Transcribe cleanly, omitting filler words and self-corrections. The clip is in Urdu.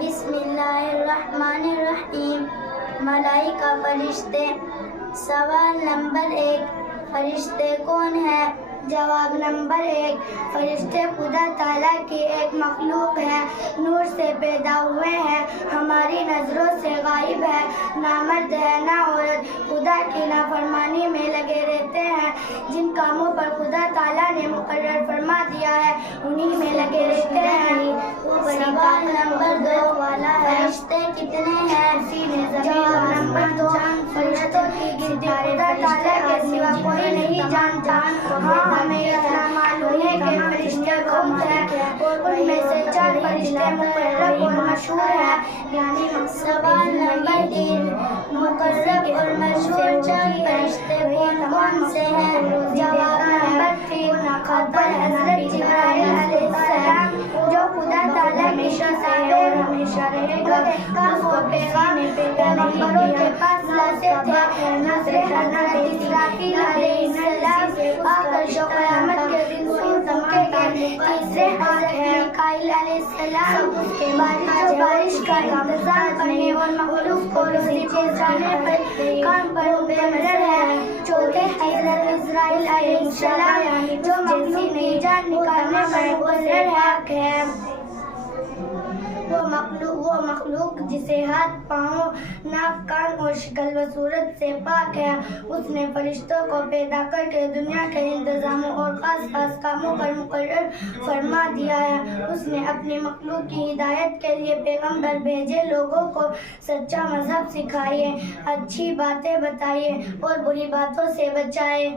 بسم اللہ الرحمن الرحیم۔ ملائکہ فرشتے۔ سوال نمبر 1، فرشتے کون ہیں؟ جواب نمبر 1، فرشتے خدا تعالیٰ کی ایک مخلوق ہے، نور سے پیدا ہوئے ہیں، ہماری نظروں سے غائب ہے، نہ مرد ہے نہ عورت، خدا کی نافرمانی میں لگے رہتے ہیں، جن کاموں پر خدا تعالیٰ نے مقرر فرما دیا ہے انہی میں لگے رہتے ہیں۔ سوال نمبر 2، فرشتے کتنے ہیں؟ جواب نمبر 2، فرشتوں کی گنتی خدا تعالیٰ کے سوا کوئی نہیں جانتا، ہاں ہمیں اتنا معلوم ہے کہ فرشتے بہت ہیں اور ان میں سے 4 فرشتے مقرب اور مشہور ہیں۔ سوال نمبر 3، مقرب اور مشہور 4 فرشتے کون سے ہیں؟ جواب نمبر 3، اول حضرت جبرائیل علیہ السلام جو خدا تعالیٰ کی شفاعت اور ہمیشہ رہے گا کا پیغام پیغمبروں کے پاس لاتے تھے۔ دوسرے حضرت اسرافیل علیہ السلام آ کر جو قیامت کے دن سور پھونکیں گے۔ تیسرے حضرت میکائیل علیہ السلام جو بارش کا انتظام کرنے اور مخلوق کو روزی پہنچانے پر کام پر مقرر ہے۔ چوتھے حضرت اسرائیل علیہ السلام جو مخلوق کی جان نکالنے پر مقرر ہے۔ وہ مخلوق جسے ہاتھ، پاؤں، ناک، کان اور شکل و صورت سے پاک ہے، اس نے فرشتوں کو پیدا کر کے دنیا کے انتظاموں اور خاص خاص کاموں پر مقرر فرما دیا ہے۔ اس نے اپنی مخلوق کی ہدایت کے لیے پیغمبر بھیجے، لوگوں کو سچا مذہب سکھائے، اچھی باتیں بتائے اور بری باتوں سے بچائے۔